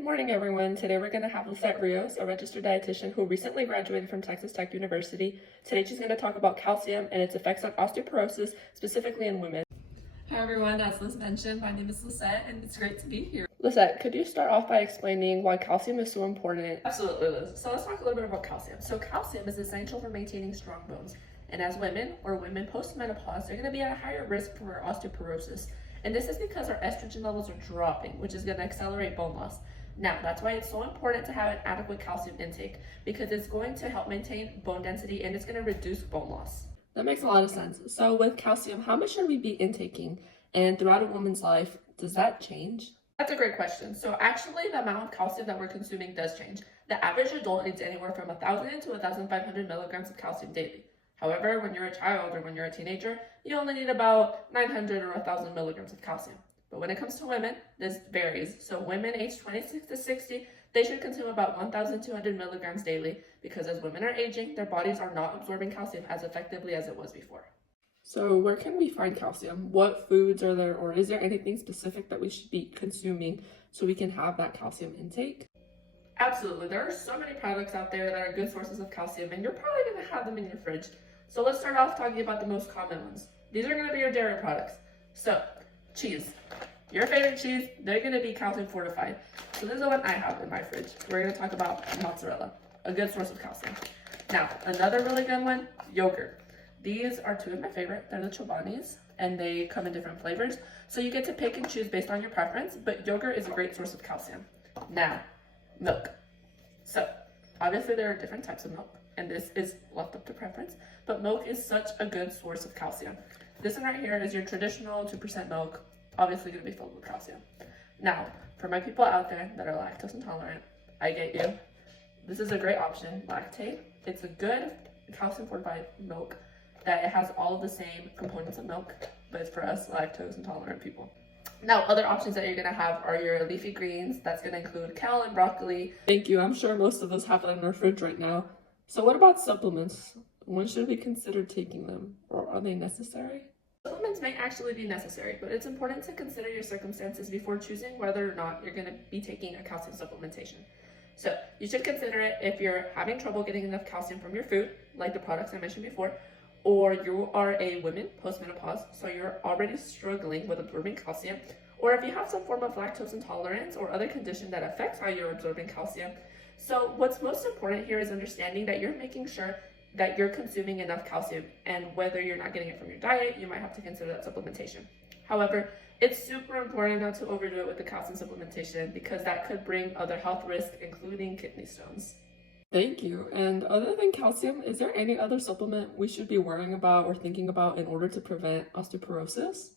Good morning, everyone. Today we're going to have Lisette Rios, a registered dietitian who recently graduated from Texas Tech University. Today she's going to talk about calcium and its effects on osteoporosis, specifically in women. Hi everyone, as Liz mentioned, my name is Lisette and it's great to be here. Lisette, could you start off by explaining why calcium is so important? Absolutely, Liz. So let's talk a little bit about calcium. So calcium is essential for maintaining strong bones. And as women or women post-menopause, they're going to be at a higher risk for osteoporosis. And this is because our estrogen levels are dropping, which is going to accelerate bone loss. Now, that's why it's so important to have an adequate calcium intake, because it's going to help maintain bone density and it's going to reduce bone loss. That makes a lot of sense. So with calcium, how much should we be intaking? And throughout a woman's life, does that change? That's a great question. So actually, the amount of calcium that we're consuming does change. The average adult needs anywhere from 1,000 to 1,500 milligrams of calcium daily. However, when you're a child or when you're a teenager, you only need about 900 or 1,000 milligrams of calcium. But when it comes to women, this varies. So women aged 26 to 60, they should consume about 1,200 milligrams daily, because as women are aging, their bodies are not absorbing calcium as effectively as it was before. So where can we find calcium? What foods are there, or is there anything specific that we should be consuming so we can have that calcium intake? Absolutely. There are so many products out there that are good sources of calcium, and you're probably going to have them in your fridge. So let's start off talking about the most common ones. These are going to be your dairy products. So, cheese. Your favorite cheese, they're going to be calcium fortified. So this is the one I have in my fridge. We're going to talk about mozzarella, a good source of calcium. Now, another really good one, yogurt. These are two of my favorite. They're the Chobani's, and they come in different flavors. So you get to pick and choose based on your preference, but yogurt is a great source of calcium. Now, milk. So, obviously there are different types of milk, and this is left up to preference, but milk is such a good source of calcium. This one right here is your traditional 2% milk, obviously going to be filled with calcium. Now, for my people out there that are lactose intolerant, I get you. This is a great option, Lactaid. It's a good calcium fortified milk that it has all of the same components of milk, but it's for us lactose intolerant people. Now, other options that you're going to have are your leafy greens. That's going to include kale and broccoli. Thank you. I'm sure most of us have that in our fridge right now. So what about supplements? When should we consider taking them, or are they necessary? Supplements may actually be necessary, but it's important to consider your circumstances before choosing whether or not you're going to be taking a calcium supplementation. So you should consider it if you're having trouble getting enough calcium from your food, like the products I mentioned before, or you are a woman post-menopause, so you're already struggling with absorbing calcium, or if you have some form of lactose intolerance or other condition that affects how you're absorbing calcium. So what's most important here is understanding that you're making sure that you're consuming enough calcium, and whether you're not getting it from your diet, you might have to consider that supplementation. However, it's super important not to overdo it with the calcium supplementation, because that could bring other health risks, including kidney stones. Thank you. And other than calcium, is there any other supplement we should be worrying about or thinking about in order to prevent osteoporosis?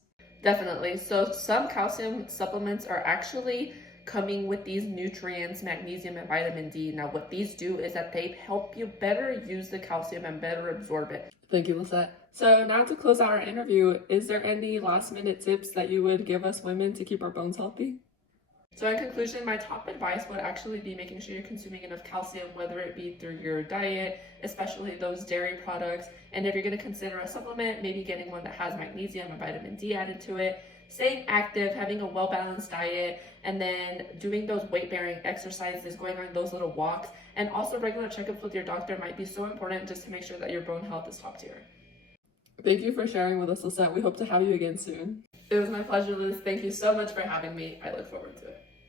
Definitely. So some calcium supplements are actually coming with these nutrients, magnesium and vitamin D. Now what these do is that they help you better use the calcium and better absorb it. Thank you, Lisette. So now to close out our interview, is there any last minute tips that you would give us women to keep our bones healthy? So in conclusion, my top advice would actually be making sure you're consuming enough calcium, whether it be through your diet, especially those dairy products. And if you're going to consider a supplement, maybe getting one that has magnesium and vitamin D added to it. Staying active, having a well-balanced diet, and then doing those weight-bearing exercises, going on those little walks, and also regular checkups with your doctor might be so important, just to make sure that your bone health is top tier. Thank you for sharing with us, Lisette. We hope to have you again soon. It was my pleasure, Liz. Thank you so much for having me. I look forward to it.